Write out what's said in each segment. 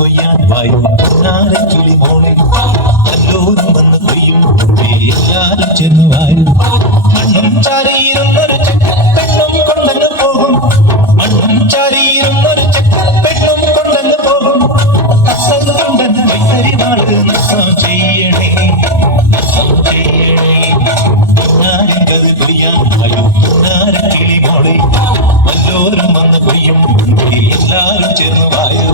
കൊയ്യാൻ വായും കിളി മോളെ നല്ലോരും വന്ന് കൊയ്യും എല്ലാരും ചെന്ന് വായും മണ്ണും ചാരിയിരുന്നൊരു പെണ്ണും കൊണ്ടങ്ങ് പോകും മണ്ണും ചാരിയിരുന്നൊരു പെണ്ണും കൊണ്ടങ്ങ് പോകും അസം കൊണ്ടൻ കൈത്തരിവാള് നസം ചെയ്യണേ നസം ചെയ്യണേ ഞാനിങ്കത് കൊയ്യാൻ വായും കിളി മോളെ നല്ലോരും വന്ന് കൊയ്യും എല്ലാരും ചേർന്ന് വായോ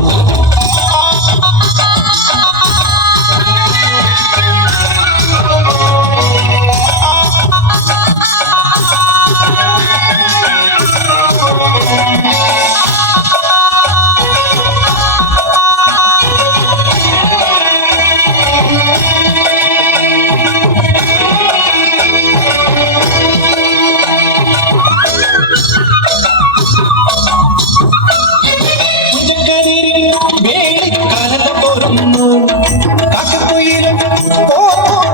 കാക്കക്കുയിലും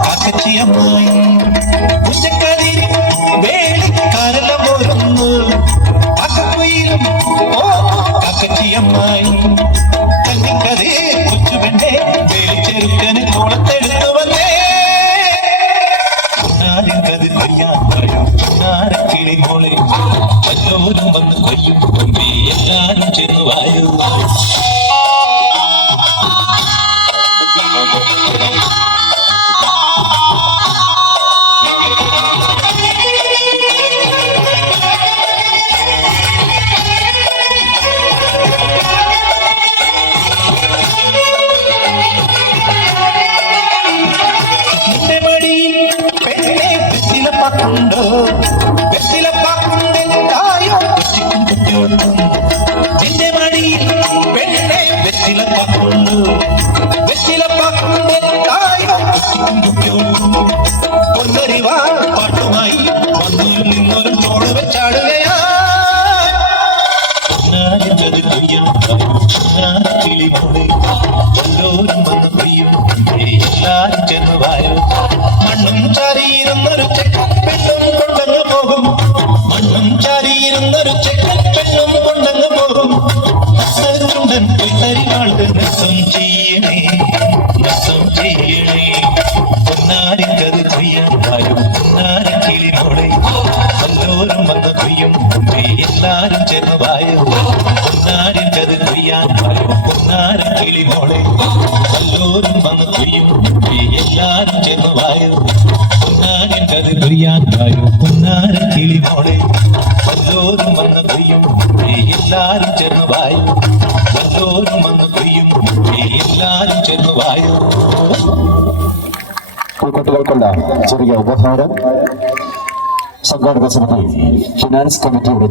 കാക്കച്ചിയമ്മായി ഉച്ചക്കതിൽ വേളിക്കാരെല്ലാം പോരുന്നു കാക്കക്കുയിലും കാക്കച്ചിയമ്മായി കന്നിക്കതേ കൊച്ചുപെണ്ണെ വേളിച്ചെറുക്കന് തോളത്തെടുത്തു വന്നേ നാരിങ്കത് കൊയ്യാൻ പറയും നാരക്കിളി മോളെ എല്ലാവരും വന്ന് കൊയ്യും മുമ്പേ എല്ലാരും ചെന്നു വായു വെറ്റിലപ്പാക്കുണ്ടോ നിന്റെ മടിയിൽ പെണ്ണെ വെറ്റിലപ്പാക്കുണ്ടോ വെറ്റിലപ്പാക്കുണ്ടോ ഒന്നൊരിവാ പാട്ടുമായി വന്നൊരു നിന്നൊരു തോട് വെച്ചാടുകയാ കിളി മോളെ എല്ലാവരും വന്ന് കൊയ്യും എല്ലാരും ചെന്ന് വായോ മണ്ണും ചാരിയിരുന്നൊരു പെണ്ണും കൊണ്ടങ്ങ് പോകും മണ്ണും ചാരിയിരുന്നൊരു പെണ്ണും കൊണ്ടങ്ങ് പോകും ചുണ്ടൻ കൈത്തരിവാൾക്ക് നൃത്തം ചെയ്യണേ നൃത്തം ചെയ്യണേ പൊന്നാരിക്കത് കൊയ്യാൻ വായും പൊന്നാരക്കിളി മോളെ എല്ലാവരും വന്ന് കൊയ്യും എല്ലാരും ചേർന്ന് വായോ പൊന്നാരിക്കത് കൊയ്യാൻ വായും പൊന്നാരക്കിളി മോളെ എല്ലാവരും വന്ന് കൊയ്യും എല്ലാരും ചേർന്ന് വായോ പൊന്നാരിക്കത് കൊയ്യാൻ വായും പൊന്നാരക്കിളി മോളെ എല്ലാവരും വന്ന് കൊയ്യും എല്ലാരും ചേർന്ന് വായോ എല്ലാവരും വന്ന് കൊയ്യും എല്ലാരും ചേർന്ന് വായോ കുട്ടികൾക്കുള്ള ചെറിയ ഉപഹാരം സംഘാടക സമിതി ഫിനാൻസ് കമ്മിറ്റിയുടെ